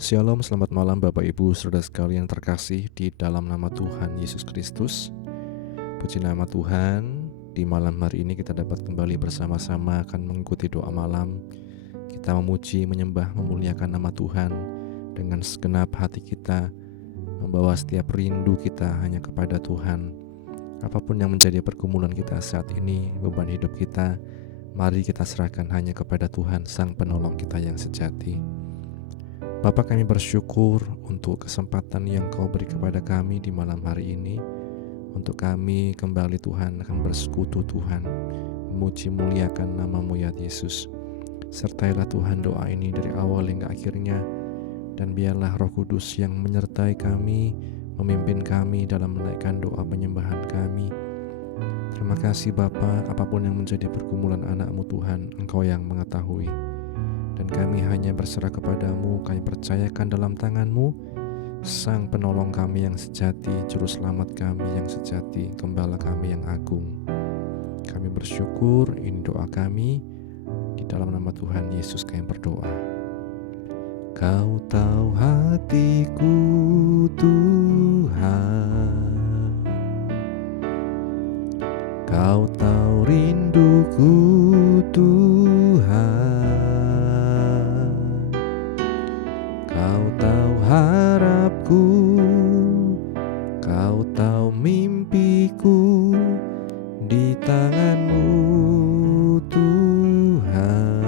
Shalom, selamat malam Bapak Ibu Saudara sekalian terkasih di dalam nama Tuhan Yesus Kristus. Puji nama Tuhan, di malam hari ini kita dapat kembali bersama-sama akan mengikuti doa malam. Kita memuji, menyembah, memuliakan nama Tuhan dengan segenap hati kita, membawa setiap rindu kita hanya kepada Tuhan. Apapun yang menjadi pergumulan kita saat ini, beban hidup kita, mari kita serahkan hanya kepada Tuhan, Sang Penolong kita yang sejati. Bapa, kami bersyukur untuk kesempatan yang Kau beri kepada kami di malam hari ini, untuk kami kembali Tuhan akan bersekutu Tuhan, memuji muliakan nama-Mu ya Yesus. Sertailah Tuhan doa ini dari awal hingga akhirnya, dan biarlah Roh Kudus yang menyertai kami, memimpin kami dalam menaikkan doa penyembahan kami. Terima kasih Bapa, apapun yang menjadi pergumulan anak-Mu Tuhan, Engkau yang mengetahui. Dan kami hanya berserah kepadamu, kami percayakan dalam tangan-Mu, Sang Penolong kami yang sejati, Juru Selamat kami yang sejati, Gembala kami yang agung. Kami bersyukur, ini doa kami, di dalam nama Tuhan Yesus kami berdoa. Kau tahu hatiku Tuhan, Kau tahu rinduku Tuhan, Kau tahu harapku, Kau tahu mimpiku, di tangan-Mu Tuhan.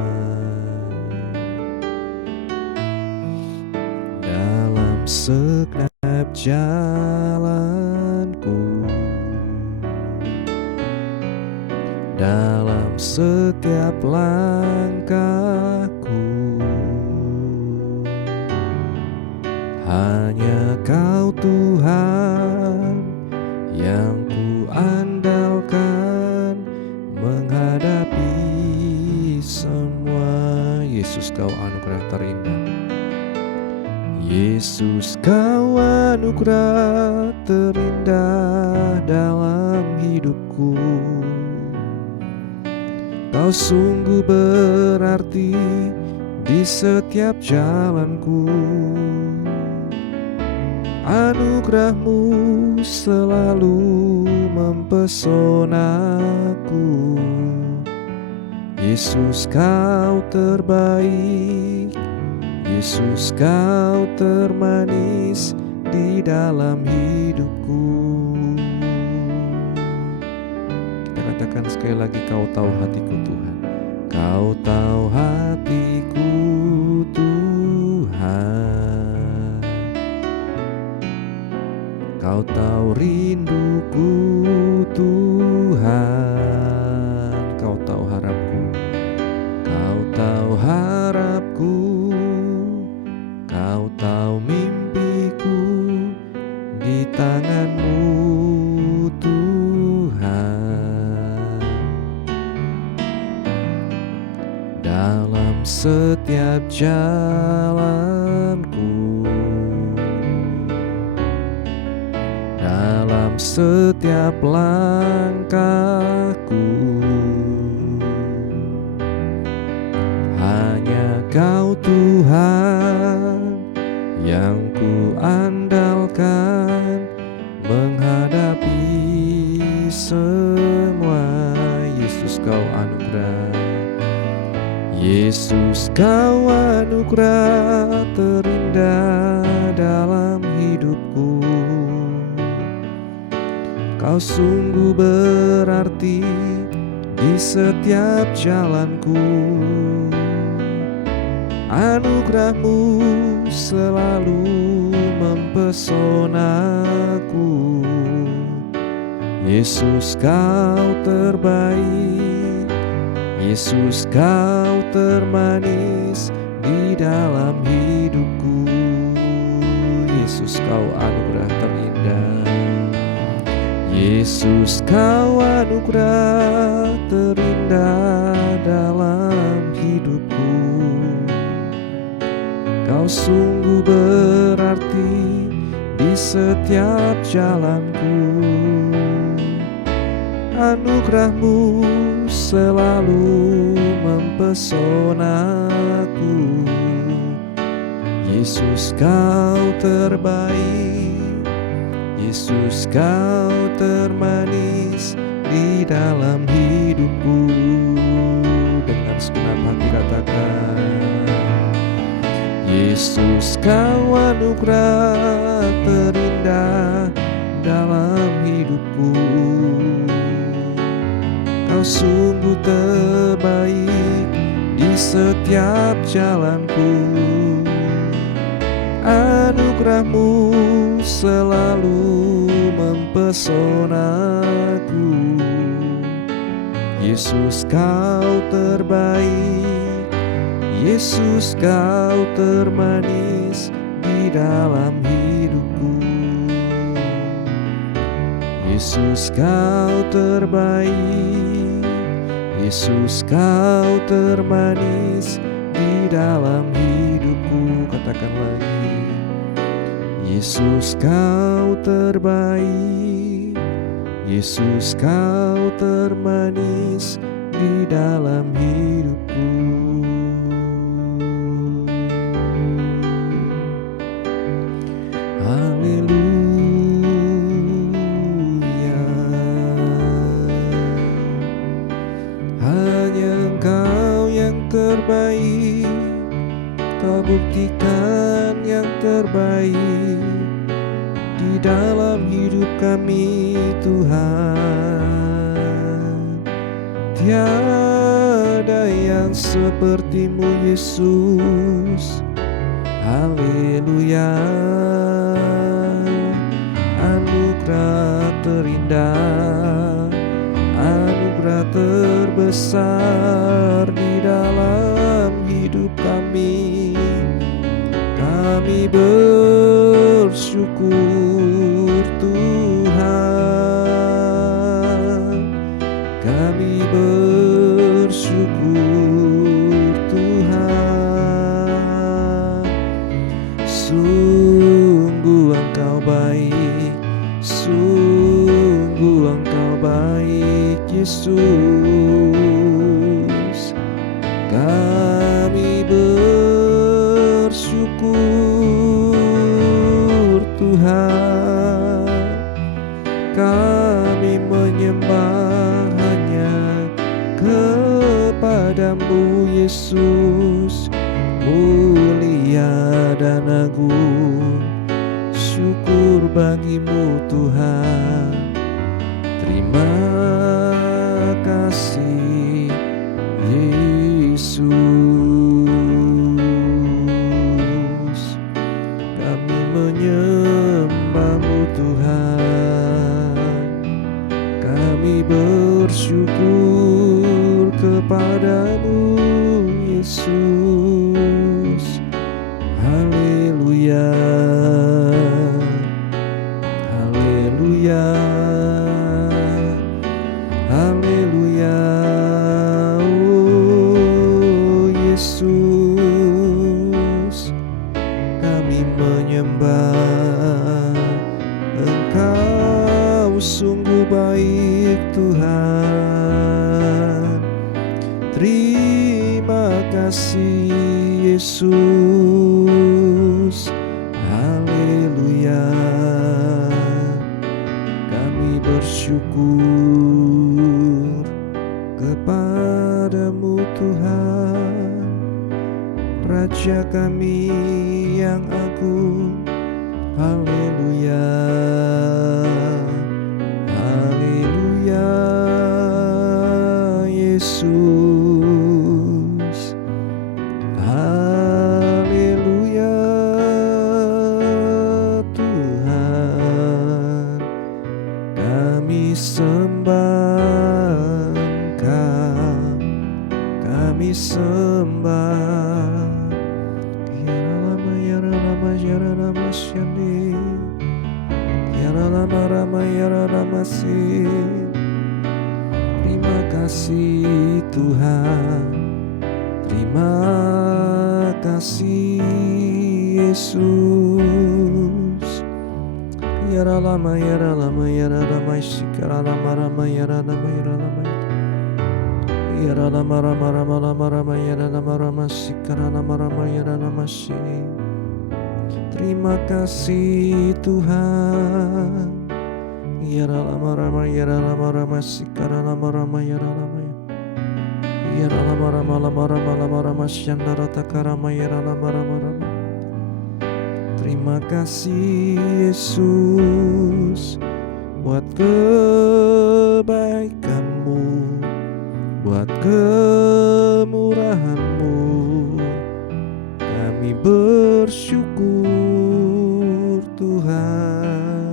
Dalam segenap jalanku, dalam setiap langkahku, hanya Kau Tuhan yang ku andalkan menghadapi semua. Yesus, Kau anugerah terindah. Yesus, Kau anugerah terindah dalam hidupku. Kau sungguh berarti di setiap jalanku. Anugerah-Mu selalu mempesonaku. Yesus, Kau terbaik. Yesus, Kau termanis di dalam hidupku. Kita katakan sekali lagi, Kau tahu hatiku Tuhan. Kau tahu hatiku Tuhan, Kau tahu rinduku Tuhan, Kau tahu harapku, Kau tahu harapku, Kau tahu mimpiku, di tangan-Mu Tuhan. Dalam setiap jalanku, dalam setiap langkahku, hanya Kau Tuhan yang ku andalkan menghadapi semua. Yesus, Kau anugerah. Yesus, Kau anugerah terindah dalam hidupku. Kau sungguh berarti di setiap jalanku. Anugerah-Mu selalu mempesonaku. Yesus, Kau terbaik. Yesus, Kau termanis di dalam hidupku. Yesus, Kau anugerah terindah. Yesus, Kau anugerah terindah dalam hidupku. Kau sungguh berarti di setiap jalanku. Anugerah-Mu selalu mempesonaku. Yesus kau terbaik, Yesus kau termanis di dalam hidupku. Dengan segenap hati katakan, Yesus kau anugerah terindah dalam hidupku. Kau sungguh terbaik di setiap jalanku. Anugerah-Mu selalu mempesonaku. Yesus kau terbaik, Yesus kau termanis di dalam hidupku. Yesus kau terbaik, Yesus kau termanis di dalam hidupku. Katakan lagi, Yesus kau terbaik, Yesus kau termanis di dalam hidupku. Haleluya. Hanya Engkau yang terbaik, Kau buktikan yang terbaik di dalam hidup kami, Tuhan. Tiada yang seperti-Mu, Yesus. Haleluya. Anugerah terindah, anugerah terbesar di dalam hidup kami. Kami bersyukur, Tuhan. Kami bersyukur, Tuhan. Sungguh Engkau baik, sungguh Engkau baik, Yesus. Kami bersyukur, Tuhan. Kami menyembah hanya kepada-Mu, Yesus. Mulia dan agung, syukur bagi-Mu, Tuhan. Terima kasih, Yesus. Kami menyembah-Mu, Tuhan. Kami bersyukur kepada-Mu, Yesus. Haleluya, haleluya, haleluya. Oh Yesus, kami menyembah Engkau sungguh baik, Tuhan. Terima kasih, Yesus. Haleluya. Kami bersyukur kepada-Mu, Tuhan. Raja kami yang agung. Haleluya. Haleluya, Yesus. Haleluya, Tuhan. Kami sembah Engkau, kami sembah. Kiara lama yara lama yara lama syandi, kiara lama rama yara lama si. Terima kasih, Tuhan. Terima kasih, Yesus. Yara lama yara lama shikara lama yara lama yara lama rama shikara lama yara lama shi. Terima kasih Tuhan. Yara lama rama sikara lama rama yara lama yara lama rama syandara takarama yara lama rama. Terima kasih Yesus buat kebaikan-Mu, buat kemurahan-Mu. Kami bersyukur Tuhan.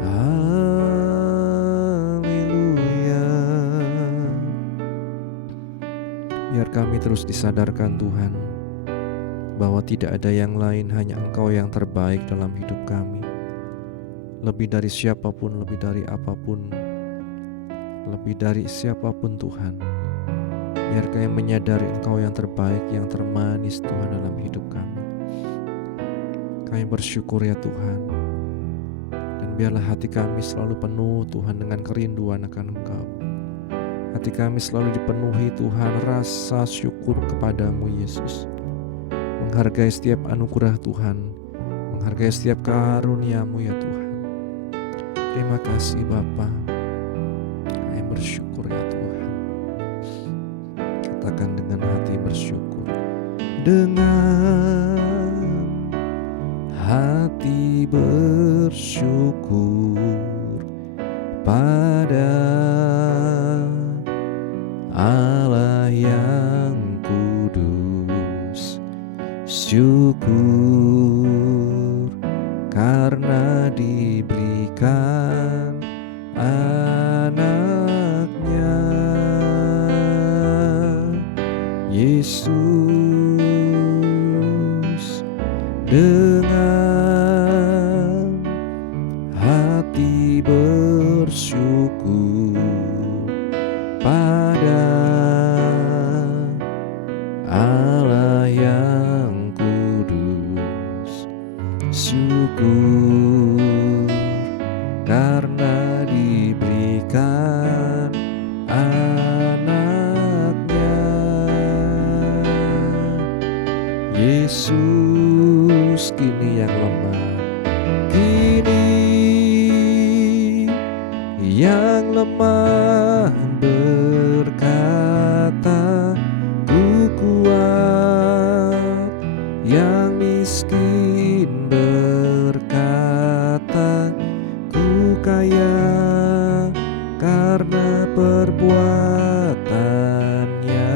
Haleluya. Biar kami terus disadarkan Tuhan bahwa tidak ada yang lain, hanya Engkau yang terbaik dalam hidup kami. Lebih dari siapapun, lebih dari apapun, lebih dari siapapun Tuhan. Biar kami menyadari Engkau yang terbaik, yang termanis Tuhan dalam hidup kami. Kami bersyukur ya Tuhan. Dan biarlah hati kami selalu penuh Tuhan dengan kerinduan akan Engkau. Hati kami selalu dipenuhi Tuhan rasa syukur kepadamu Yesus. Menghargai setiap anugerah Tuhan, menghargai setiap karunia-Mu ya Tuhan. Terima kasih Bapa. Kami bersyukur ya Tuhan. Katakan dengan hati bersyukur. Dengan hati bersyukur pada Allah yang kudus. Syukur karena diberikan anaknya Yesus. Dengan hati bersyukur pada Allah yang kudus. Syukur karena diberikan anaknya Yesus. Kini yang lemah, kini yang lemah berkata, ku kuat. Yang miskin berkata, ku kaya. Karena perbuatannya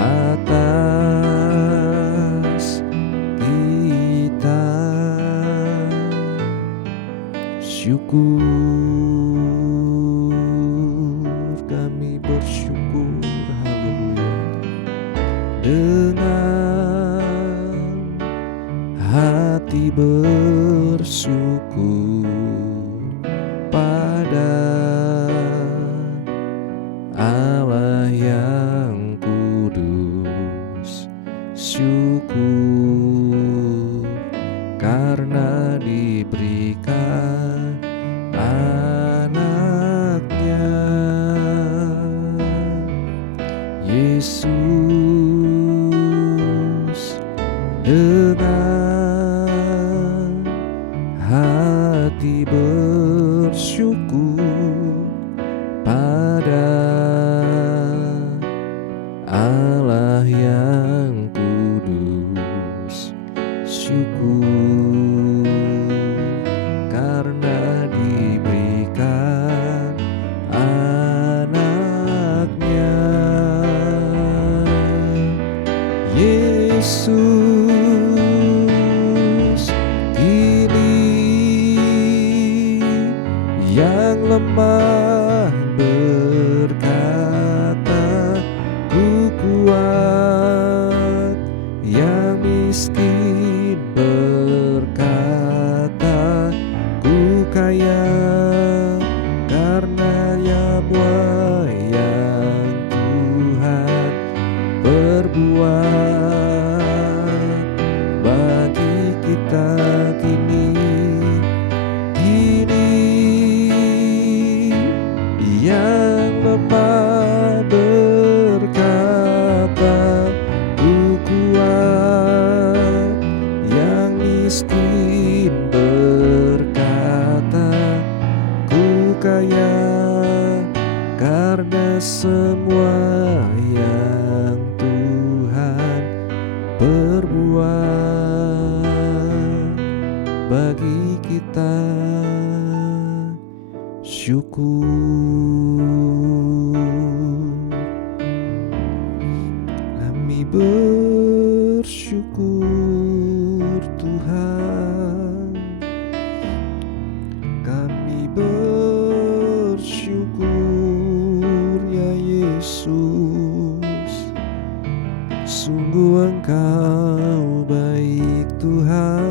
atas kita. Syukur, kami bersyukur. Haleluya. Dengan hati bersyukur pada Allah yang kudus. Syukur karena diberikan anaknya Yesus. Dengan hati bersyukur pada Allah yang kudus. Syukur karena diberikan anaknya Yesus. Kini yang lemah berkata, ku kuat. Yang miskin berkata, ku kaya. Karena apa yang Tuhan perbuat bersyukur Tuhan, kami bersyukur ya Yesus. Sungguh Engkau baik Tuhan.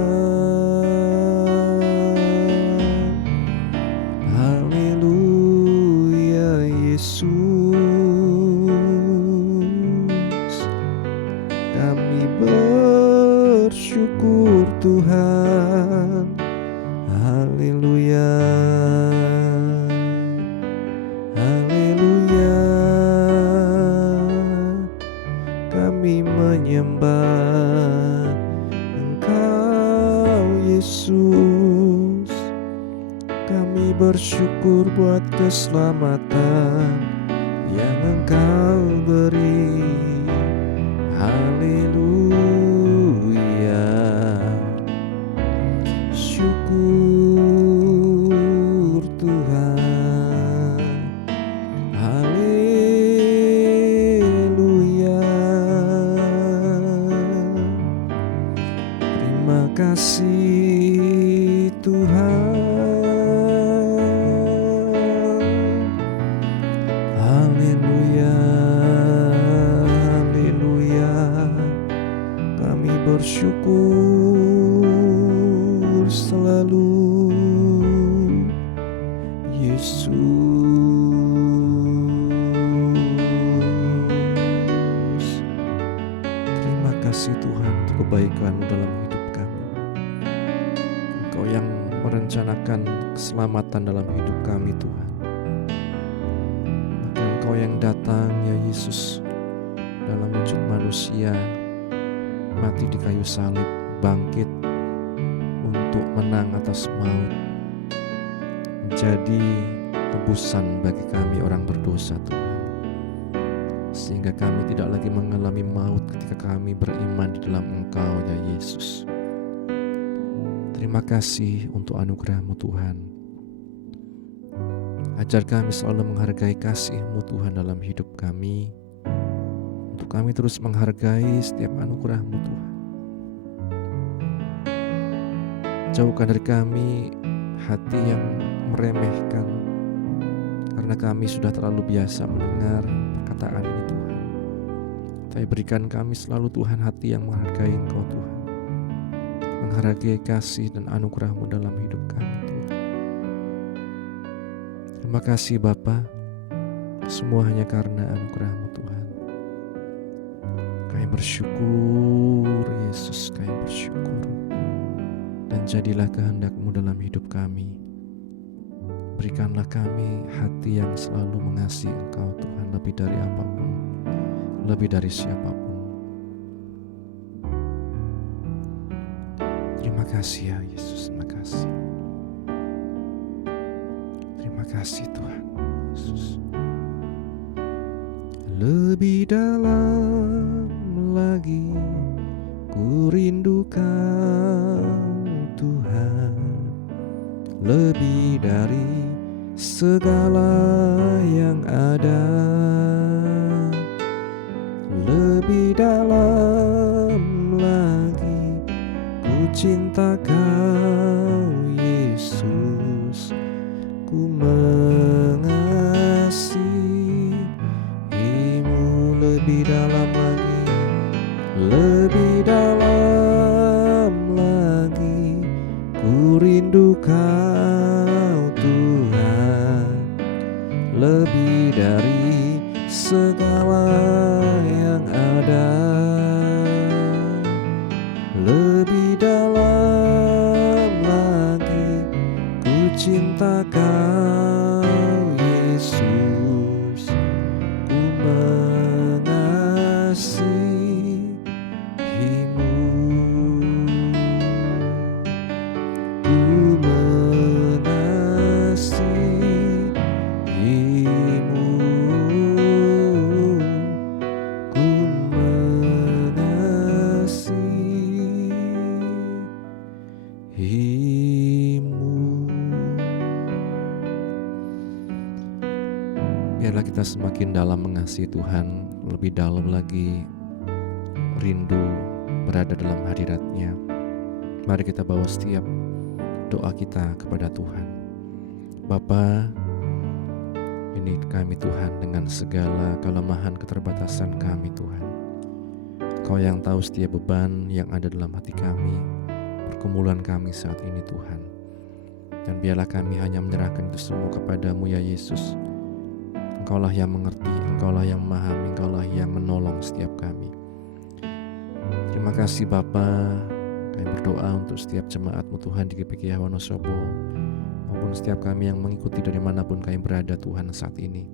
Haleluya Yesus. Kami bersyukur Tuhan. Haleluya. Haleluya. Kami menyembah Engkau Yesus. Kami bersyukur buat keselamatan yang Engkau beri. Haleluya. Syukur Tuhan. Haleluya. Terima kasih Tuhan. Haleluya. Haleluya. Kami bersyukur selalu Yesus. Terima kasih Tuhan untuk kebaikan dalam hidup kami. Engkau yang merencanakan keselamatan dalam hidup kami Tuhan. Bahkan Engkau yang datang ya Yesus dalam wujud manusia, mati di kayu salib, bangkit untuk menang atas maut, menjadi tebusan bagi kami orang berdosa Tuhan, sehingga kami tidak lagi mengalami maut ketika kami beriman di dalam Engkau ya Yesus. Terima kasih untuk anugerah-Mu Tuhan. Ajar kami selalu menghargai kasih-Mu Tuhan dalam hidup kami, untuk kami terus menghargai setiap anugerah-Mu Tuhan. Jauhkan dari kami hati yang meremehkan, karena kami sudah terlalu biasa mendengar perkataan ini Tuhan. Tapi berikan kami selalu Tuhan hati yang menghargai Engkau Tuhan, menghargai kasih dan anugerah-Mu dalam hidup kami Tuhan. Terima kasih Bapa, semua hanya karena anugerah-Mu Tuhan. Kami bersyukur Yesus, kami bersyukur. Dan jadilah kehendak-Mu dalam hidup kami. Berikanlah kami hati yang selalu mengasihi Engkau Tuhan, lebih dari apapun, lebih dari siapapun. Terima kasih ya Yesus, terima kasih. Terima kasih Tuhan Yesus. Lebih dalam lagi ku rindukan Tuhan, lebih dari segala yang ada, lebih dalam lagi ku cinta Kau Yesus, ku mengasihi-Mu lebih dalam lagi, lebih dalam lagi ku rindu Kau Tuhan, lebih dari segala yang ada, lebih dalam lagi ku cinta Kau Yesus, ku mengasihi-Mu, ku mengasihi-Mu, ku mengasihi-Mu. Biarlah kita semakin dalam mengasihi Tuhan, lebih dalam lagi rindu berada dalam hadirat-Nya. Mari kita bawa setiap doa kita kepada Tuhan. Bapa, ini kami Tuhan dengan segala kelemahan keterbatasan kami Tuhan. Kau yang tahu setiap beban yang ada dalam hati kami, pergumulan kami saat ini Tuhan. Dan biarlah kami hanya menyerahkan itu semua kepadamu ya Yesus. Engkaulah yang mengerti, Engkaulah yang memahami, Engkaulah yang menolong setiap kami. Terima kasih Bapa. Kami berdoa untuk setiap jemaat-Mu Tuhan di GPK Wonosobo, maupun setiap kami yang mengikuti dari manapun kami berada Tuhan saat ini.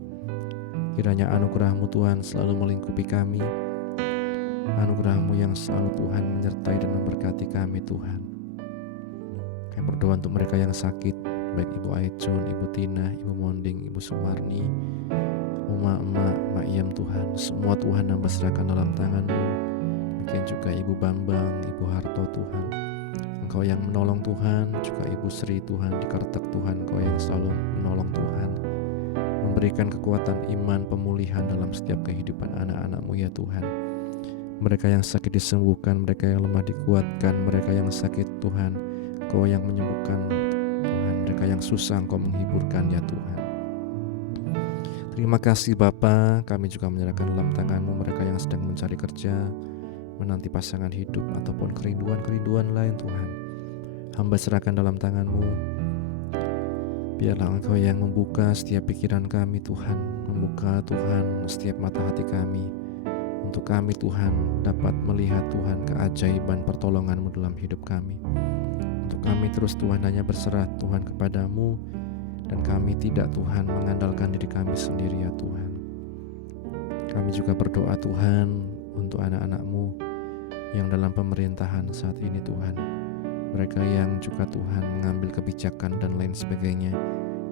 Kiranya anugerah-Mu Tuhan selalu melingkupi kami, anugerah-Mu yang selalu Tuhan menyertai dan memberkati kami Tuhan. Kami berdoa untuk mereka yang sakit, baik Ibu Aicun, Ibu Tina, Ibu Monding, Ibu Sumarni, Emak-emak, Mak Iyam Tuhan. Semua Tuhan hamba serahkan dalam tangan-Mu. Demikian juga Ibu Bambang, Ibu Harto Tuhan. Engkau yang menolong Tuhan, juga Ibu Sri Tuhan di Kertek Tuhan. Engkau yang selalu menolong Tuhan, memberikan kekuatan iman, pemulihan dalam setiap kehidupan anak-anak-Mu ya Tuhan. Mereka yang sakit disembuhkan, mereka yang lemah dikuatkan, mereka yang sakit Tuhan, Engkau yang menyembuhkan Tuhan. Mereka yang susah Engkau menghiburkan ya Tuhan. Terima kasih Bapa, kami juga menyerahkan dalam tangan-Mu mereka yang sedang mencari kerja, menanti pasangan hidup, ataupun kerinduan-kerinduan lain Tuhan. Hamba serahkan dalam tangan-Mu. Biarlah Engkau yang membuka setiap pikiran kami Tuhan, membuka Tuhan setiap mata hati kami, untuk kami Tuhan dapat melihat Tuhan keajaiban pertolongan-Mu dalam hidup kami. Untuk kami terus Tuhan hanya berserah Tuhan kepada-Mu, dan kami tidak Tuhan mengandalkan diri kami sendiri ya Tuhan. Kami juga berdoa Tuhan untuk anak-anak-Mu yang dalam pemerintahan saat ini Tuhan. Mereka yang juga Tuhan mengambil kebijakan dan lain sebagainya,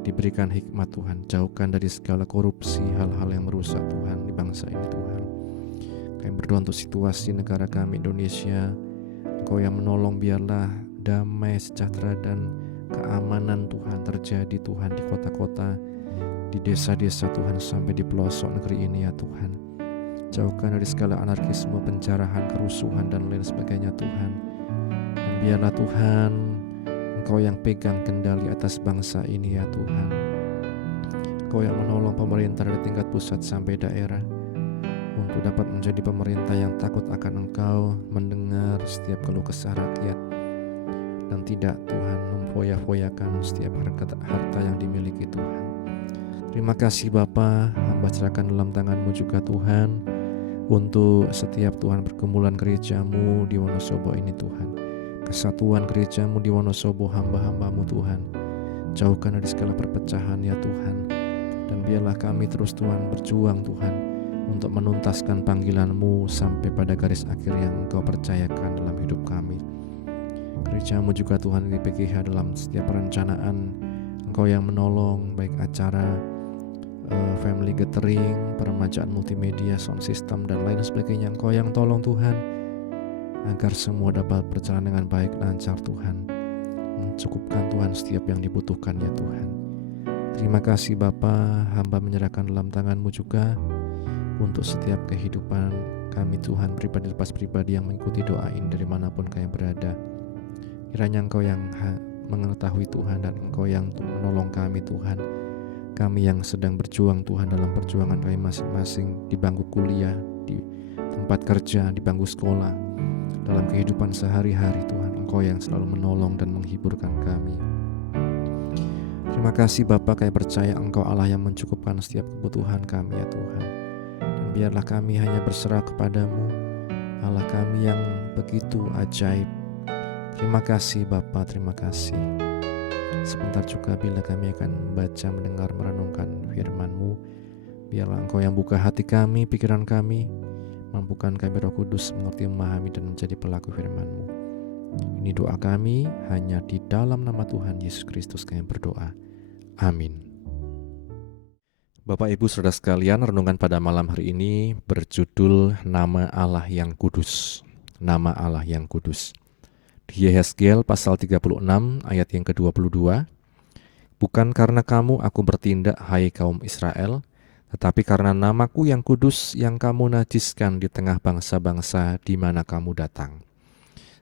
diberikan hikmat Tuhan. Jauhkan dari segala korupsi, hal-hal yang merusak Tuhan di bangsa ini Tuhan. Kami berdoa untuk situasi negara kami Indonesia. Engkau yang menolong, biarlah damai, sejahtera dan keamanan Tuhan terjadi Tuhan di kota-kota, di desa-desa Tuhan, sampai di pelosok negeri ini ya Tuhan. Jauhkan dari segala anarkisme, penjarahan, kerusuhan dan lain sebagainya Tuhan. Dan biarlah Tuhan Engkau yang pegang kendali atas bangsa ini ya Tuhan. Engkau yang menolong pemerintah dari tingkat pusat sampai daerah, untuk dapat menjadi pemerintah yang takut akan Engkau, mendengar setiap keluh kesah rakyat, dan tidak Tuhan memfoya-foyakan setiap harta yang dimiliki Tuhan. Terima kasih Bapa, hamba serahkan dalam tangan-Mu juga Tuhan, untuk setiap Tuhan pergumulan gereja-Mu di Wonosobo ini Tuhan. Kesatuan gereja-Mu di Wonosobo, hamba-hamba-Mu Tuhan. Jauhkan dari segala perpecahan ya Tuhan. Dan biarlah kami terus Tuhan berjuang Tuhan, untuk menuntaskan panggilan-Mu sampai pada garis akhir yang Engkau percayakan dalam hidup kami. Gereja-Mu juga Tuhan di PGH, dalam setiap perencanaan Engkau yang menolong, baik acara family gathering, peremajaan multimedia, sound system dan lain sebagainya. Engkau yang tolong Tuhan, agar semua dapat berjalan dengan baik, lancar Tuhan. Mencukupkan Tuhan setiap yang dibutuhkan ya Tuhan. Terima kasih Bapa, hamba menyerahkan dalam tangan-Mu juga untuk setiap kehidupan kami Tuhan, pribadi lepas pribadi yang mengikuti doa ini dari manapun kami berada. Kiranya Engkau yang mengetahui Tuhan, dan Engkau yang menolong kami Tuhan. Kami yang sedang berjuang Tuhan dalam perjuangan kami masing-masing, di bangku kuliah, di tempat kerja, di bangku sekolah, dalam kehidupan sehari-hari Tuhan. Engkau yang selalu menolong dan menghiburkan kami. Terima kasih Bapa, kami percaya Engkau Allah yang mencukupkan setiap kebutuhan kami ya Tuhan. Dan biarlah kami hanya berserah kepada-Mu, Allah kami yang begitu ajaib. Terima kasih Bapa, terima kasih. Sebentar juga bila kami akan membaca, mendengar, merenungkan firman-Mu, biarlah Engkau yang buka hati kami, pikiran kami, mampukan kami Roh Kudus mengerti, memahami dan menjadi pelaku firman-Mu. Ini doa kami, hanya di dalam nama Tuhan Yesus Kristus kami berdoa. Amin. Bapak Ibu Saudara sekalian, renungan pada malam hari ini berjudul Nama Allah yang Kudus. Nama Allah yang Kudus. Di Yehezkiel pasal 36 ayat yang ke-22, bukan karena kamu aku bertindak, hai kaum Israel, Tetapi karena namaku yang kudus yang kamu najiskan di tengah bangsa-bangsa di mana kamu datang.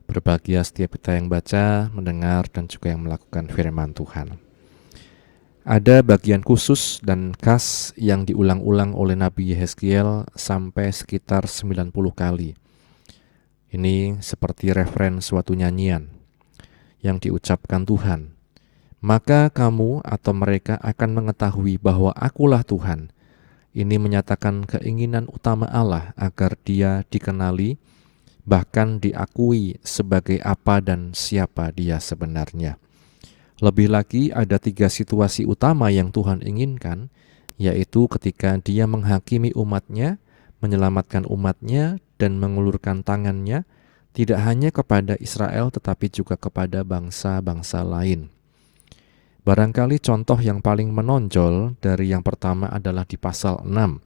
Berbahagia setiap kita yang baca, mendengar, dan juga yang melakukan firman Tuhan. Ada bagian khusus dan khas yang diulang-ulang oleh Nabi Yehezkiel sampai sekitar 90 kali. Ini seperti referen suatu nyanyian yang diucapkan Tuhan. Maka kamu atau mereka akan mengetahui bahwa akulah Tuhan. Ini menyatakan keinginan utama Allah agar Dia dikenali, bahkan diakui sebagai apa dan siapa Dia sebenarnya. Lebih lagi ada 3 situasi utama yang Tuhan inginkan, yaitu ketika Dia menghakimi umat-Nya, menyelamatkan umat-Nya, dan mengulurkan tangan-Nya, tidak hanya kepada Israel tetapi juga kepada bangsa-bangsa lain. Barangkali contoh yang paling menonjol dari yang pertama adalah di pasal 6,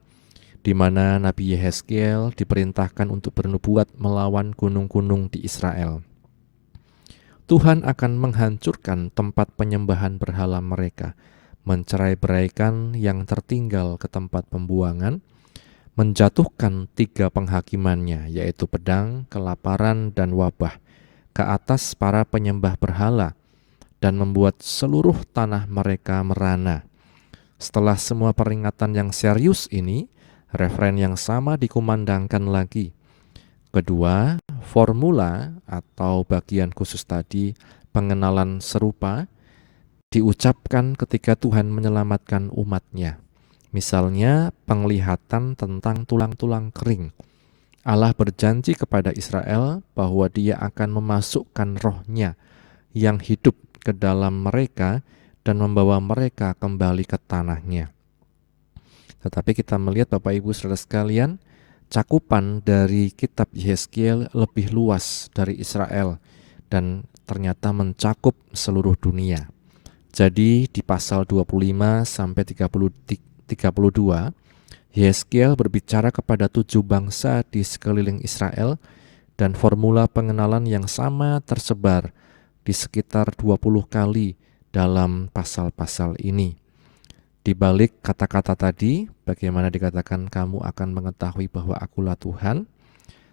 di mana Nabi Yehezkiel diperintahkan untuk bernubuat melawan gunung-gunung di Israel. Tuhan akan menghancurkan tempat penyembahan berhala mereka, mencerai-beraikan yang tertinggal ke tempat pembuangan, menjatuhkan 3 penghakimannya, yaitu pedang, kelaparan, dan wabah, ke atas para penyembah berhala, dan membuat seluruh tanah mereka merana. Setelah semua peringatan yang serius ini, referen yang sama dikumandangkan lagi. Kedua, formula atau bagian khusus tadi, pengenalan serupa, diucapkan ketika Tuhan menyelamatkan umat-Nya. Misalnya, penglihatan tentang tulang-tulang kering. Allah berjanji kepada Israel bahwa Dia akan memasukkan roh-Nya yang hidup ke dalam mereka dan membawa mereka kembali ke tanahnya. Tetapi kita melihat Bapak Ibu Saudara sekalian, cakupan dari kitab Yehezkiel lebih luas dari Israel dan ternyata mencakup seluruh dunia. Jadi di pasal 25 sampai 32, Yehezkiel berbicara kepada 7 bangsa di sekeliling Israel dan formula pengenalan yang sama tersebar di sekitar 20 kali dalam pasal-pasal ini. Di balik kata-kata tadi, bagaimana dikatakan kamu akan mengetahui bahwa akulah Tuhan,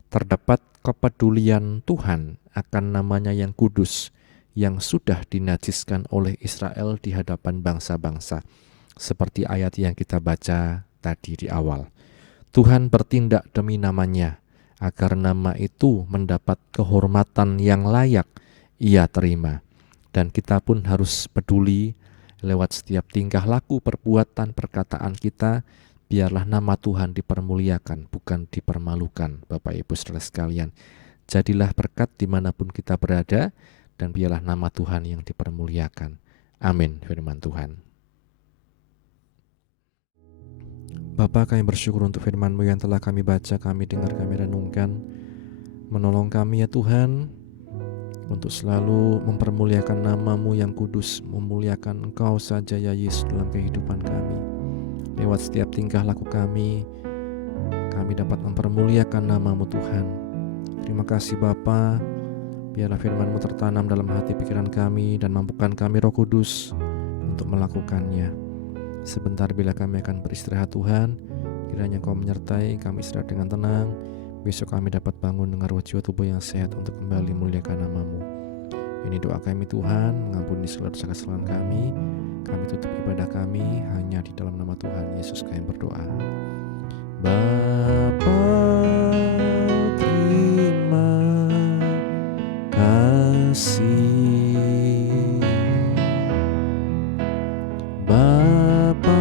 terdapat kepedulian Tuhan akan namanya yang kudus, yang sudah dinajiskan oleh Israel di hadapan bangsa-bangsa. Seperti ayat yang kita baca tadi di awal. Tuhan bertindak demi namanya, agar nama itu mendapat kehormatan yang layak Ia terima. Dan kita pun harus peduli lewat setiap tingkah laku, perbuatan, perkataan kita, biarlah nama Tuhan dipermuliakan, bukan dipermalukan, Bapak Ibu Saudara sekalian. Jadilah berkat dimanapun kita berada, dan biarlah nama Tuhan yang dipermuliakan. Amin, firman Tuhan. Bapa, kami bersyukur untuk firman-Mu yang telah kami baca, kami dengar, kami renungkan. Menolong kami ya Tuhan, untuk selalu mempermuliakan nama-Mu yang kudus, memuliakan Engkau saja ya Yesus dalam kehidupan kami. Lewat setiap tingkah laku kami dapat mempermuliakan nama-Mu Tuhan. Terima kasih Bapa, biarlah firman-Mu tertanam dalam hati pikiran kami dan mampukan kami Roh Kudus untuk melakukannya. Sebentar bila kami akan beristirahat Tuhan, kiranya Engkau menyertai kami istirahat dengan tenang. Besok kami dapat bangun dengan roh jiwa tubuh yang sehat untuk kembali muliakan nama-Mu. Ini doa kami Tuhan, mengampuni segala dosa kesalahan kami. Kami tutup ibadah kami hanya di dalam nama Tuhan Yesus kami berdoa. Bapa, terima kasih. Bapa,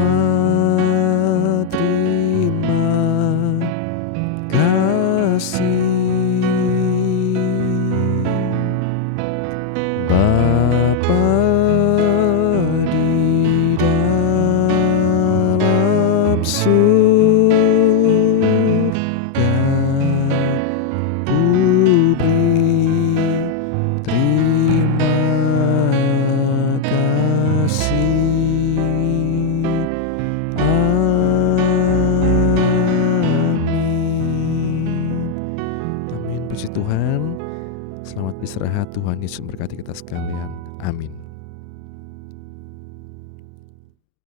terima kasih. Bapa di dalam surga, Budi terima kasih. Amin. Puji Tuhan. Selamat beristirahat. Tuhan Yesus memberkati kita sekalian. Amin.